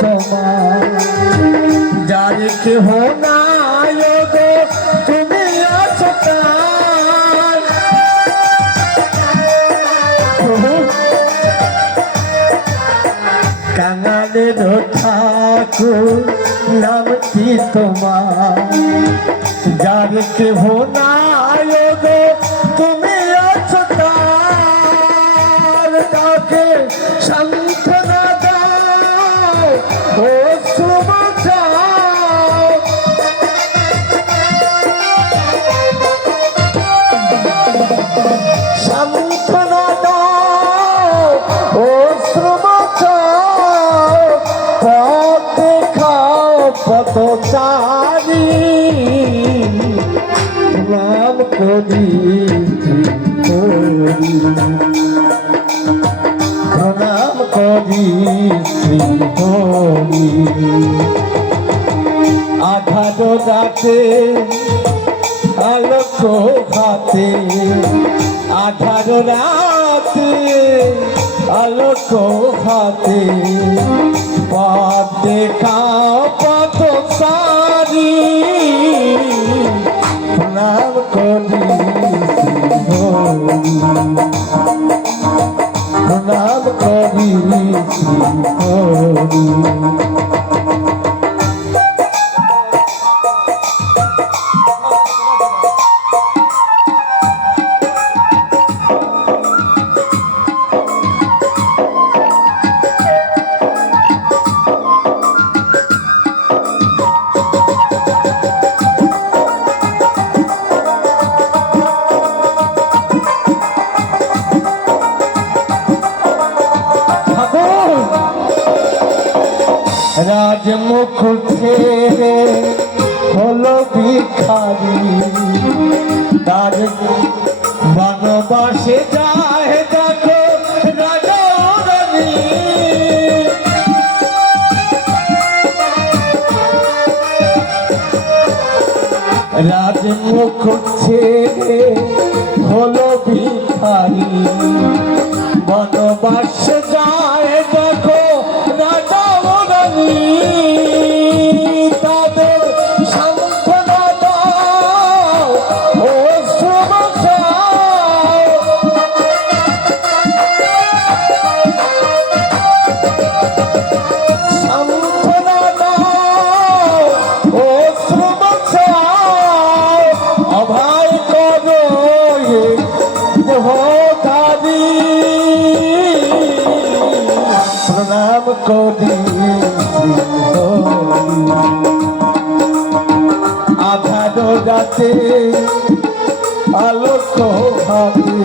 তোমার যার কেহ নাই গো, তুমি আছো কাঙালের ঠাকুর নাম কি তোমার? যার কেহ নাই গো, তুমি আছো তার তাকে সান্ত্বনা পথ নাম করি করি প্রণাম করি শ্রী হরি আঠারো রাতে আলোক হাতে আঠারো রাতে আলোক হাতে পথ দেখাও রাজমুখ ছেড়ে হলো ভিখারি। তার বনবাসে যায় দেখো রাজা রাজমুখ ছেড়ে হলো ভিখারি। বনবাস যায় প্রণাম করি আধার রাতে আলোক ভাবে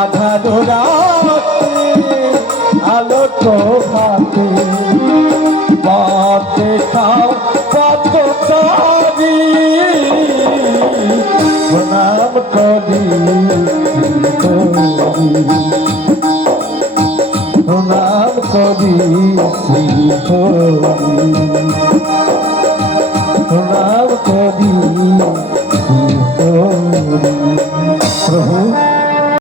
আধার রাতে আলোক ভাবে পথ খাও পথ করি প্রণাম করি প্রণাম